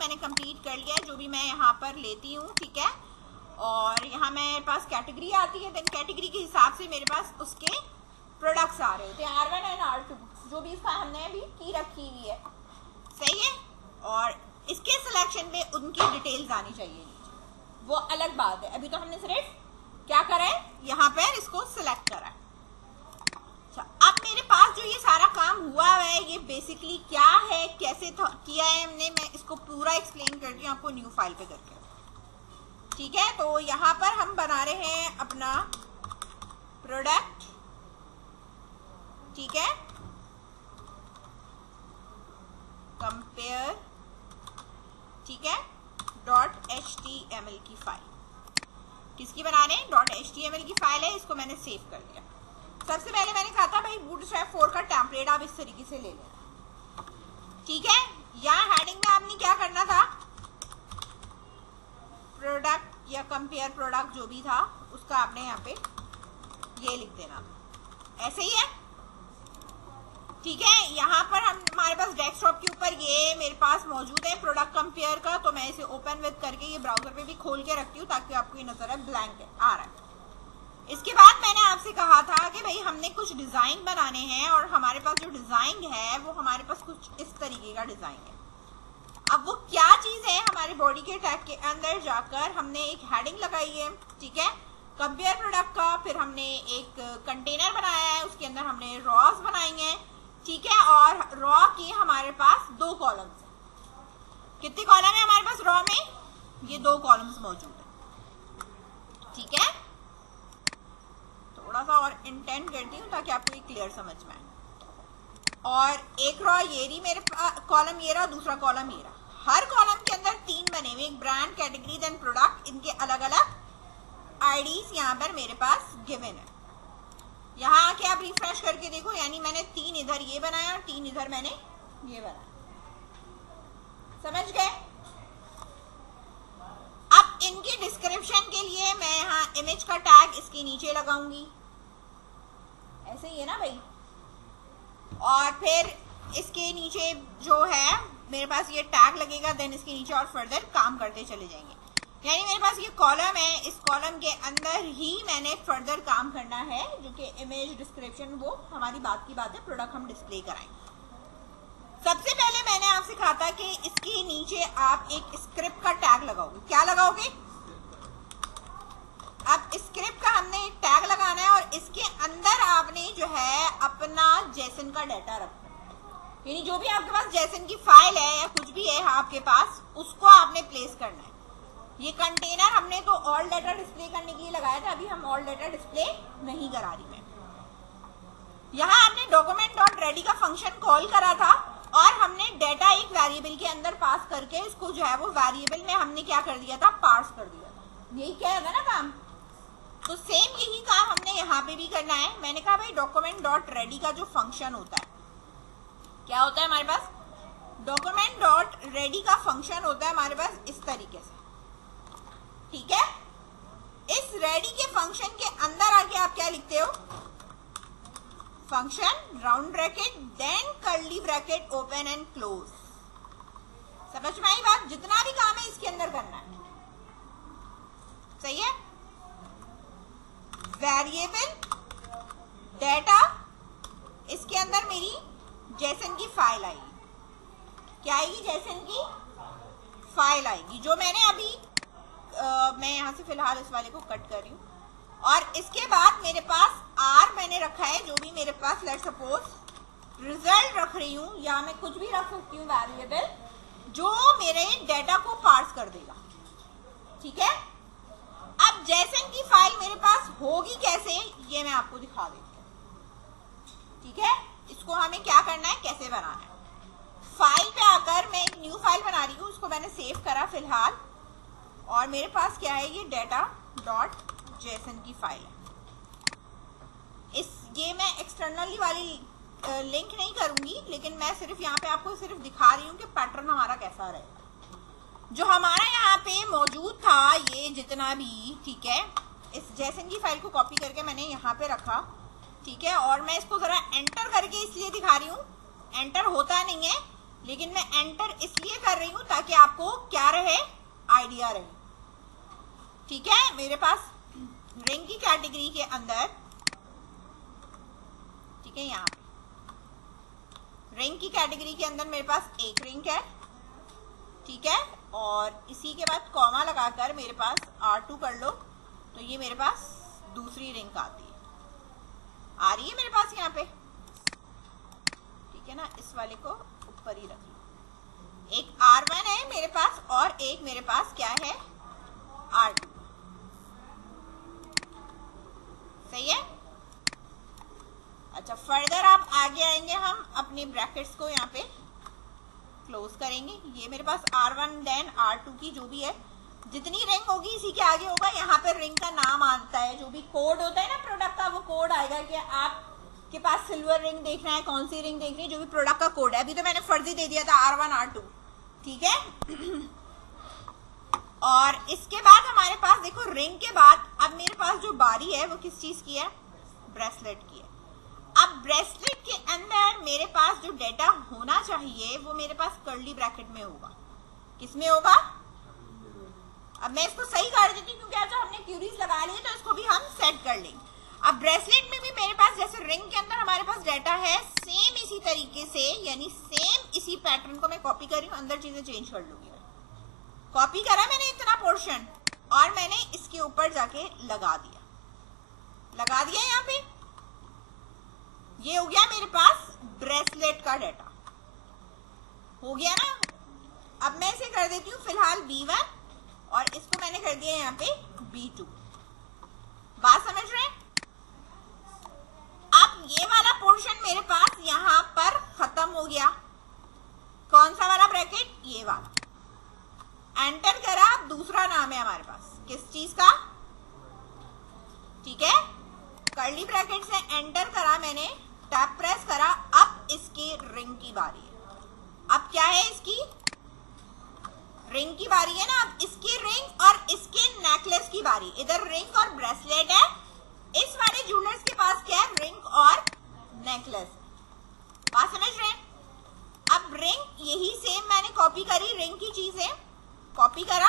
मैंने कंप्लीट कर लिया है, जो भी मैं यहाँ पर लेती हूँ, ठीक है। और यहाँ मेरे पास कैटेगरी आती है, देन कैटेगरी के हिसाब से मेरे पास उसके प्रोडक्ट्स आ रहे होते हैं, R1 एंड R2, जो भी इसका हमने अभी की रखी हुई है, सही है। और इसके सिलेक्शन में उनकी डिटेल्स आनी चाहिए नीचे, वो अलग बात है। अभी तो हमने सिर्फ क्या करा है, यहाँ पर इसको सिलेक्ट करा है। अच्छा, अब मेरे पास जो ये सारा काम हुआ है, ये बेसिकली क्या है, कैसे किया है हमने, मैं इसको पूरा एक्सप्लेन करती हूँ आपको न्यू फाइल पे करके, ठीक है। तो यहाँ पर हम बना रहे हैं अपना प्रोडक्ट, ठीक है, कंपेयर, ठीक है, .html की फाइल। किसकी बना रहे हैं? .html की फाइल है, इसको मैंने सेव कर दिया। सबसे पहले मैंने कहा था भाई बूटस्ट्रैप 4 का टेम्पलेट आप इस तरीके से ले लें, ठीक है। यहाँ हेडिंग में आपने क्या करना था, प्रोडक्ट या कंपेयर प्रोडक्ट जो भी था उसका आपने यहाँ पे ये लिख देना, ऐसे ही है, ठीक है। यहाँ पर हमारे पास डेस्कटॉप के ऊपर ये मेरे पास मौजूद है प्रोडक्ट कंपेयर का, तो मैं इसे ओपन विद करके ये ब्राउजर पे भी खोल के रखती हूँ ताकि आपको ये नजर है ब्लैंक है, आ रहा है। इसके बाद मैंने आपसे कहा था कि भाई हमने कुछ डिजाइन बनाने हैं, और हमारे पास जो डिजाइन है वो हमारे पास कुछ इस तरीके का डिजाइन है। अब वो क्या चीज है, हमारे बॉडी के टैग के अंदर जाकर हमने एक हेडिंग लगाई है, ठीक है, कंपेयर प्रोडक्ट का। फिर हमने एक कंटेनर बनाया है, उसके अंदर हमने रॉस बनाई है, ठीक है। और रॉ के हमारे पास 2 कॉलम्स हैं। कितने कॉलम है हमारे पास रॉ में? ये 2 कॉलम्स मौजूद है, ठीक है। थोड़ा सा और इंटेंट करती हूँ ताकि आपको ये क्लियर समझ में आए। और एक रॉ ये रही मेरे कॉलम, ये रहा, दूसरा कॉलम ये रहा। हर कॉलम के अंदर 3 बने हुए, एक ब्रांड, कैटेगरी, देन प्रोडक्ट। इनके अलग अलग आईडीज यहाँ पर मेरे पास गिवन है। यहाँ आके आप रिफ्रेश करके देखो, यानी मैंने 3 इधर ये बनाया और 3 इधर मैंने ये बनाया, समझ गए। अब इनके डिस्क्रिप्शन के लिए मैं यहाँ इमेज का टैग इसके नीचे लगाऊंगी, ऐसे ही है ना भाई। और फिर इसके नीचे जो है मेरे पास ये टैग लगेगा, देन इसके नीचे और फर्दर काम करते चले जाएंगे। यानी मेरे पास ये कॉलम है, इस कॉलम के अंदर ही मैंने फर्दर काम करना है, जो कि इमेज डिस्क्रिप्शन, वो हमारी बात की बात है, प्रोडक्ट हम डिस्प्ले कराएंगे। सबसे पहले मैंने आपसे कहा था कि इसके नीचे आप एक स्क्रिप्ट का टैग लगाओगे। क्या लगाओगे? अब स्क्रिप्ट का हमने एक टैग लगाना है, और इसके अंदर आपने जो है अपना जेसन का डाटा रखना है, यानी जो भी आपके पास जेसन की फाइल है या कुछ भी है आपके पास, उसको आपने प्लेस करना है। ये कंटेनर हमने तो ऑल डाटा डिस्प्ले करने के लिए लगाया था, अभी हम ऑल डाटा डिस्प्ले नहीं करा रही मैं। यहाँ आपने document.ready का फंक्शन कॉल करा था, और हमने डाटा एक वेरिएबल के अंदर पास करके इसको जो है वो वेरिएबल में हमने क्या कर दिया था, पार्स कर दिया था। यही क्या है ना काम, तो सेम यही काम हमने यहाँ पे भी करना है। मैंने कहा भाई document.ready का जो फंक्शन होता है, क्या होता है हमारे पास, document.ready का फंक्शन होता है हमारे पास इस तरीके से, ठीक है। इस रेडी के फंक्शन के अंदर आके आप क्या लिखते हो, function round bracket then curly bracket open and close. समझ में आई बात? जितना भी काम है इसके अंदर करना है, सही है। वेरिएबल डेटा, इसके अंदर मेरी जेसन की फाइल आएगी। क्या आएगी? जेसन की फाइल आएगी, जो मैंने अभी मैं यहाँ से फिलहाल इस वाले को कट कर रही हूँ। और इसके बाद मेरे पास आर मैंने रखा है, जो भी मेरे पास लेट्स सपोज रिजल्ट रख रही हूँ, या मैं कुछ भी रख सकती हूँ वेरिएबल, जो मेरे डेटा को पार्स कर देगा, ठीक है। अब जेसन की फाइल मेरे पास होगी कैसे, ये मैं आपको दिखा देती हूँ, ठीक है। इसको हमें क्या करना है, कैसे बनाना है। फाइल पे आकर मैं एक न्यू फाइल बना रही हूँ, उसको मैंने सेव करा फिलहाल, और मेरे पास क्या है, ये data.json की फाइल है। ये मैं एक्सटर्नली वाली लिंक नहीं करूंगी, लेकिन मैं सिर्फ यहाँ पे आपको सिर्फ दिखा रही हूँ कि पैटर्न हमारा कैसा रहेगा। जो हमारा यहाँ पे मौजूद था ये जितना भी, ठीक है, इस जेसन की फाइल को कॉपी करके मैंने यहाँ पे रखा, ठीक है। और मैं इसको जरा एंटर करके इसलिए दिखा रही हूँ, एंटर होता नहीं है लेकिन मैं एंटर इसलिए कर रही हूं ताकि आपको क्या रहे, आइडिया रहे। ठीक है, मेरे पास रिंग की कैटेगरी के अंदर, ठीक है, यहाँ रिंग की कैटेगरी के अंदर मेरे पास एक रिंग है, ठीक है, और इसी के बाद कॉमा लगाकर मेरे पास R2 कर लो तो ये मेरे पास दूसरी रिंग आती है, आ रही है मेरे पास यहाँ पे, ठीक है ना। इस वाले को ऊपर ही रख लो। एक R1 है मेरे पास और एक मेरे पास क्या है, R2। सही है। अच्छा, फर्दर आप आगे आएंगे, हम अपने ब्रैकेट्स को यहाँ पे क्लोज करेंगे। ये मेरे पास R1 देन R2 की जो भी है, जितनी रिंग होगी इसी के आगे होगा। यहाँ पे रिंग का नाम आता है, जो भी कोड होता है ना प्रोडक्ट का, वो कोड आएगा कि आपके पास सिल्वर रिंग देखना है, कौन सी रिंग देखनी है, जो भी प्रोडक्ट का कोड है। अभी तो मैंने फर्जी दे दिया था R1 R2, ठीक है। और इसके बाद हमारे पास देखो, रिंग के बाद अब मेरे पास जो बारी है वो किस चीज की है, ब्रेसलेट की है। अब ब्रेसलेट के अंदर मेरे पास जो डेटा होना चाहिए वो मेरे पास कर्ली ब्रैकेट में होगा। किस में होगा? अब मैं इसको सही कर देती हूँ क्योंकि आज हमने क्यूरीज लगा ली है तो इसको भी हम सेट कर लेंगे। अब ब्रेसलेट में भी मेरे पास जैसे रिंग के अंदर हमारे पास डेटा है, सेम इसी तरीके से, यानी सेम इसी पैटर्न को मैं कॉपी कर रही हूँ, अंदर चीजें चेंज कर लूंगी। कॉपी करा मैंने इतना पोर्शन और मैंने इसके ऊपर जाके लगा दिया यहाँ पे। ये हो गया मेरे पास ब्रेसलेट का डेटा, हो गया ना। अब मैं इसे कर देती हूँ फिलहाल B1 और इसको मैंने कर दिया यहाँ पे B2। बात समझ रहे हैं? अब ये वाला पोर्शन मेरे पास यहाँ पर खत्म हो गया। कौन सा वाला ब्रैकेट? ये वाला। एंटर करा, दूसरा नाम है हमारे पास किस चीज का, ठीक है, कर्ली ब्रैकेट से एंटर करा मैंने, टैब प्रेस करा। अब इसकी रिंग की बारी है। अब क्या है, इसकी रिंग की बारी है ना। अब इसकी रिंग और इसके नेकलेस की बारी। इधर रिंग और ब्रेसलेट है, इस वाले ज्वेलर्स के पास क्या है, रिंग और नेकलेस। बात समझ रहे हैं? अब रिंग यही सेम मैंने कॉपी करी, रिंग की चीजें कॉपी करा,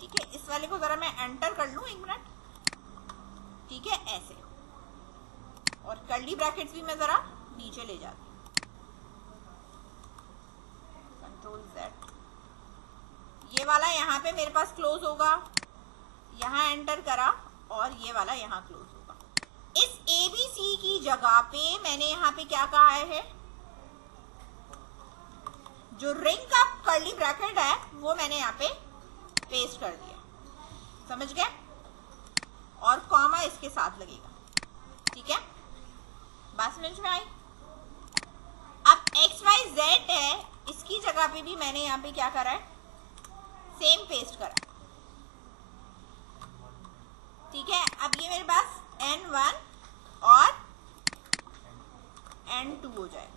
ठीक है। इस वाले को जरा मैं एंटर कर लूं, 1 मिनट, ठीक है, ऐसे। और कर्ली ब्रैकेट्स भी मैं जरा नीचे ले जाती हूँ, कंट्रोल Z। ये वाला यहाँ पे मेरे पास क्लोज होगा, यहाँ एंटर करा और ये वाला यहाँ क्लोज होगा। इस ABC की जगह पे मैंने यहाँ पे क्या कहा है, जो रिंग का कर्ली ब्रैकेट है वो मैंने यहाँ पे पेस्ट कर दिया, समझ गए? और कॉमा इसके साथ लगेगा, ठीक है। बात समझ में आई? अब XYZ है, इसकी जगह पे भी मैंने यहाँ पे क्या करा है, सेम पेस्ट करा, ठीक है। अब ये मेरे पास N1 और N2 हो जाए।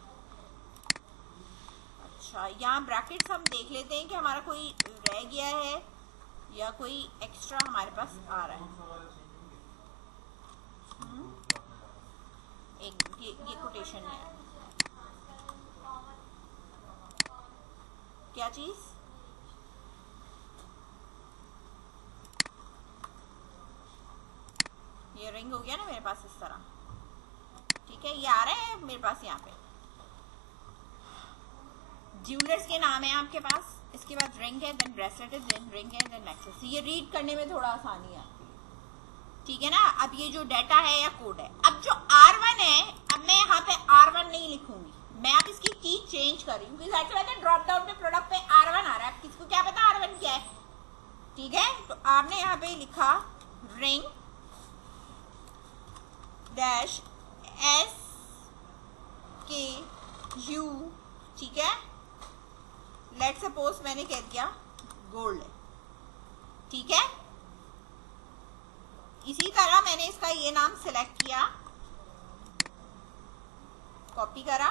अच्छा, यहाँ ब्रैकेट्स हम देख लेते हैं कि हमारा कोई रह गया है या कोई एक्स्ट्रा हमारे पास आ रहा है। एक ये कोटेशन है, क्या चीज, ये रिंग हो गया ना मेरे पास इस तरह, ठीक है। ये आ रहा है मेरे पास यहाँ पे, ज्वेलर्स के नाम है आपके पास, इसके बाद रिंग है, देन ब्रेसलेट है, देन रिंग है, देन नेकलेस। ये रीड करने में थोड़ा आसानी है आपके लिए, ठीक है ना। अब ये जो डेटा है या कोड है, अब जो R1 है, अब मैं यहाँ पे R1 नहीं लिखूंगी, मैं अब इसकी की चेंज कर रही हूँ क्योंकि ड्रॉप डाउन पे प्रोडक्ट पे R1 आ रहा है। किसको क्या पता R1 क्या है, ठीक है। तो आपने यहाँ पे लिखा रिंग डैश SKU, ठीक है। लेट सपोज मैंने कह दिया गोल्ड, ठीक है। इसी तरह मैंने इसका ये नाम सिलेक्ट किया, कॉपी करा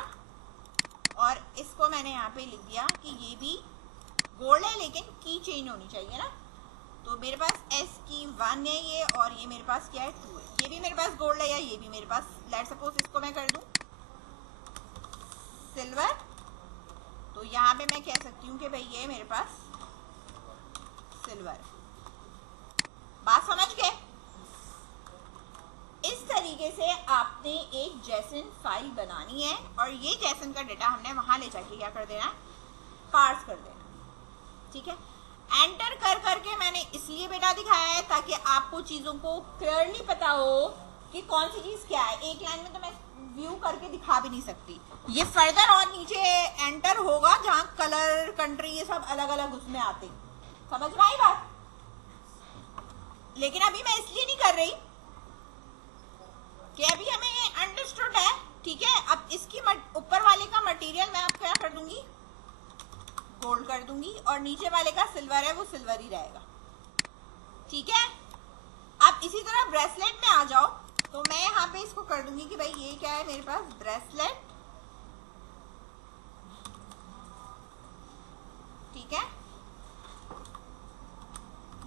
और इसको मैंने यहाँ पे लिख दिया कि ये भी गोल्ड है लेकिन की चेंज होनी चाहिए ना। तो मेरे पास SK1 है ये, और ये मेरे पास क्या है 2 है। ये भी मेरे पास गोल्ड है या ये भी मेरे पास, लेट सपोज इसको मैं कर दूं सिल्वर तो यहाँ पे मैं कह सकती हूँ कि भाई ये मेरे पास सिल्वर। बात समझ गए? इस तरीके से आपने एक जेसन फाइल बनानी है और ये जेसन का डेटा हमने वहां ले जाके क्या कर देना है, पार्स कर देना। ठीक है, एंटर कर करके मैंने इसलिए बेटा दिखाया है ताकि आपको चीजों को क्लियरली पता हो कि कौन सी चीज क्या है। एक लाइन में तो मैं व्यू करके दिखा भी नहीं सकती, ये फर्दर और नीचे एंटर होगा जहां कलर, कंट्री, ये सब अलग अलग उसमें आते। समझ में आई बात? लेकिन अभी मैं इसलिए नहीं कर रही कि अभी हमें ये अंडरस्टूड है। ठीक है, अब इसकी ऊपर वाले का मटेरियल मैं आपको क्या कर दूंगी, गोल्ड कर दूंगी, और नीचे वाले का सिल्वर है वो सिल्वर ही रहेगा। ठीक है, अब इसी तरह ब्रेसलेट में आ जाओ, तो मैं यहाँ पे इसको कर दूंगी कि भाई ये क्या है मेरे पास, ब्रेसलेट। ठीक है,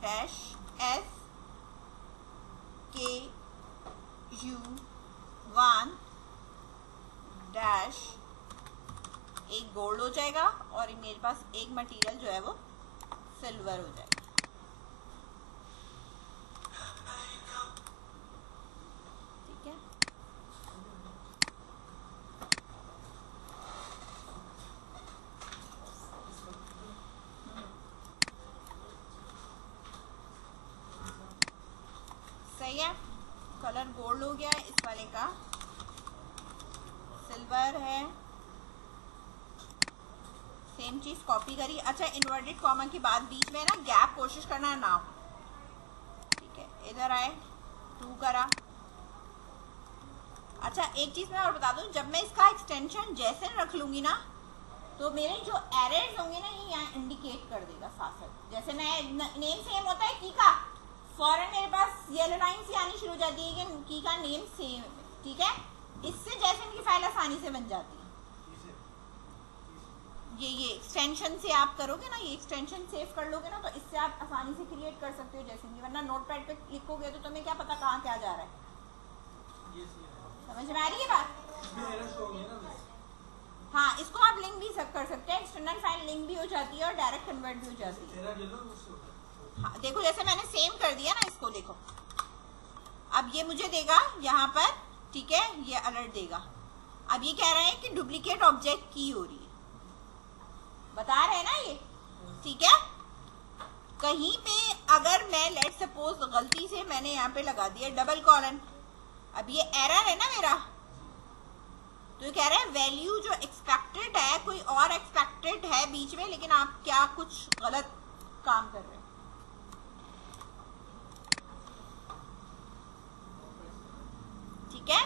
डैश एस के यू 1 डैश, एक गोल्ड हो जाएगा और मेरे पास एक मटेरियल जो है वो सिल्वर हो जाएगा। ठीक है, सही है। कलर गोल्ड हो गया, इस वाले का सिल्वर है, सेम चीज कॉपी करी। अच्छा, इन्वर्टेड कॉमा के बाद बीच में ना गैप कोशिश करना ना हो। ठीक है, इधर आए, 2 करा। अच्छा, एक चीज मैं और बता दूं, जब मैं इसका एक्सटेंशन जैसे रख लूंगी ना, तो मेरे जो एरर्स होंगे ना ये यहाँ इंडिकेट कर देगा साथ साथ। जैसे मैं नेम सेम होता है की का, फौरन मेरे पास येलो लाइन से आनी शुरू हो जाती है कि की का नेम सेम है। ठीक है, इससे जैसे इनकी फाइल आसानी से बन जाती है। ये एक्सटेंशन से आप करोगे ना, ये एक्सटेंशन सेव कर लोगे ना, तो इससे आप आसानी से क्रिएट कर सकते हो जैसे कि, वरना नोटपैड पे लिखोगे तो तुम्हें क्या पता कहाँ क्या जा रहा है। समझ में आ रही है बात? हाँ, इसको आप लिंक भी कर सकते हैं, एक्सटर्नल फाइल लिंक भी हो जाती है और डायरेक्ट कन्वर्ट भी हो जाती है। हाँ, देखो जैसे मैंने सेम कर दिया ना इसको, देखो अब ये मुझे देगा यहाँ पर। ठीक है, ये अलर्ट देगा। अब ये कह रहा है कि डुप्लीकेट ऑब्जेक्ट की हो रही है, बता रहे हैं ना ये। ठीक है, कहीं पे अगर मैं लेट सपोज गलती से मैंने यहाँ पे लगा दिया डबल कॉलन, अब ये एरर है ना मेरा, तो ये कह रहे हैं वैल्यू जो एक्सपेक्टेड है कोई और एक्सपेक्टेड है बीच में, लेकिन आप क्या कुछ गलत काम कर रहे हैं। ठीक है,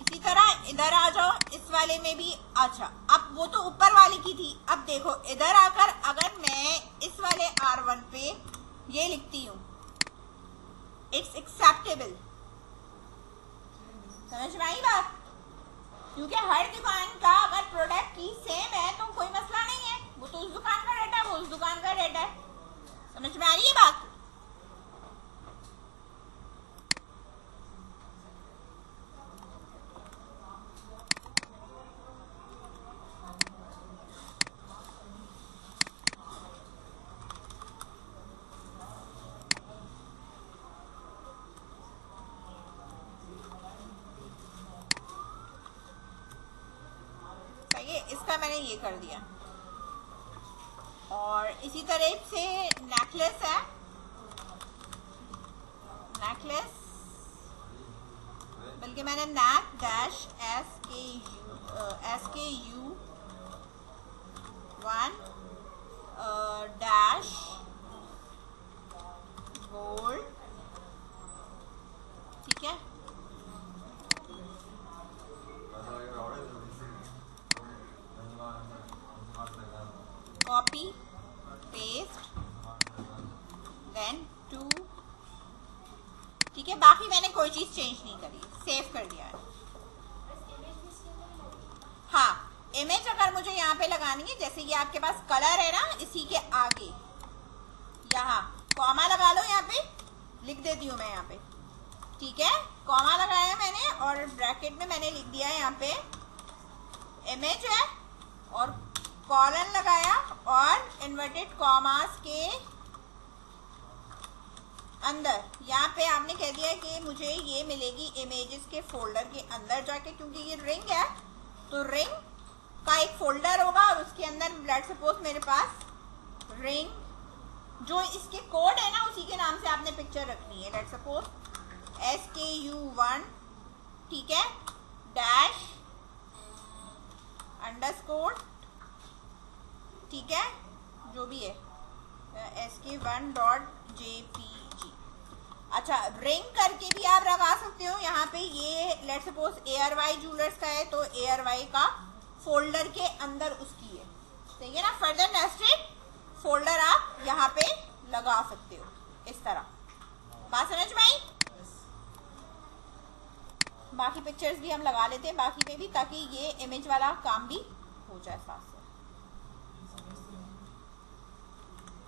इसी तरह इधर आ जाओ, इस वाले में भी। अच्छा, अब वो तो ऊपर वाले की थी, अब देखो इधर आकर अगर मैं इस वाले R1 पे ये लिखती हूँ इट्स एक्सेप्टेबल, समझ में आई बात? क्योंकि हर दुकान का अगर प्रोडक्ट की सेम है तो कोई मसला नहीं है, वो तो उस दुकान का डेटा है, वो उस दुकान का डेटा है। समझ में आ रही है बात? इसका मैंने ये कर दिया। और इसी तरह से नेकलेस है, नेकलेस, बल्कि मैंने नेक डैश SKU 1 डैश गोल्ड। ठीक है, कॉपी पेस्ट देन 2। ठीक है, बाकी मैंने कोई चीज चेंज नहीं करी, सेव कर दिया है। हाँ, इमेज अगर मुझे यहाँ पे लगानी है, जैसे ये आपके पास कलर है ना, इसी के आगे यहाँ कॉमा लगा लो, यहाँ पे लिख देती हूँ मैं यहाँ पे। ठीक है, कॉमा लगाया मैंने और ब्रैकेट में मैंने लिख दिया है यहाँ पे इमेज है और कॉलन लगाया और इन्वर्टेड कॉमास के अंदर यहाँ पे आपने कह दिया कि मुझे ये मिलेगी इमेजेस के फोल्डर के अंदर जाके, क्योंकि ये रिंग है तो रिंग का एक फोल्डर होगा और उसके अंदर लेट्स सपोज मेरे पास रिंग जो इसके कोड है ना उसी के नाम से आपने पिक्चर रखनी है। लेट्स सपोज SKU1, ठीक है, डैश अंडरस्कोर, ठीक है, जो भी है SK1.jpg। अच्छा, रिंग करके भी आप लगा सकते हो यहाँ पे। ये लेट्स सपोज ARY ज्वेलर्स का है तो ARY का फोल्डर के अंदर उसकी है, सही है ना। फर्दर नेस्टेड फोल्डर आप यहाँ पे लगा सकते हो इस तरह। बात समझ में आई? बाकी पिक्चर्स भी हम लगा लेते हैं बाकी पे भी, ताकि ये इमेज वाला काम भी हो जाए साथ से।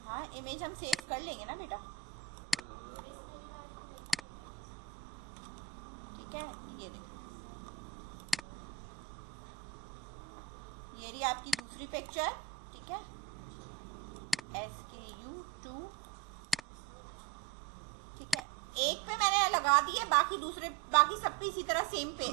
हाँ, इमेज हम सेव कर लेंगे ना बेटा, ठीक है। ये देखो, ये रही आपकी दूसरी पिक्चर, ठीक है, SKU2, ठीक है। एक पे मैंने लगा दिए, बाकी सब पे इसी तरह सेम पे